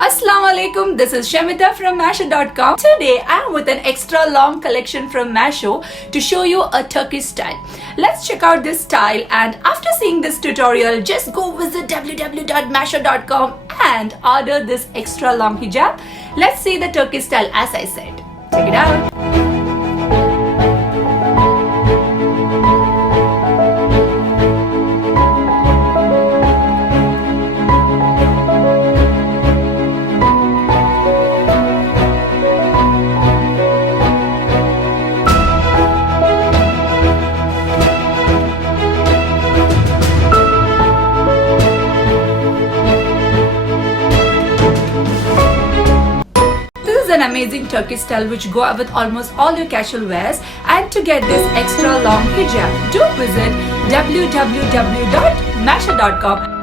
Assalamu Alaikum, this is Shamita from Masho.com. Today I am with an extra long collection from Masho to show you a Turkish style. Let's check out this style, and after seeing this tutorial, just go visit www.masho.com and order this extra long hijab. Let's see the Turkish style as I said. Check it out. An amazing Turkish style which go with almost all your casual wears, and to get this extra long hijab, do visit www.masho.com.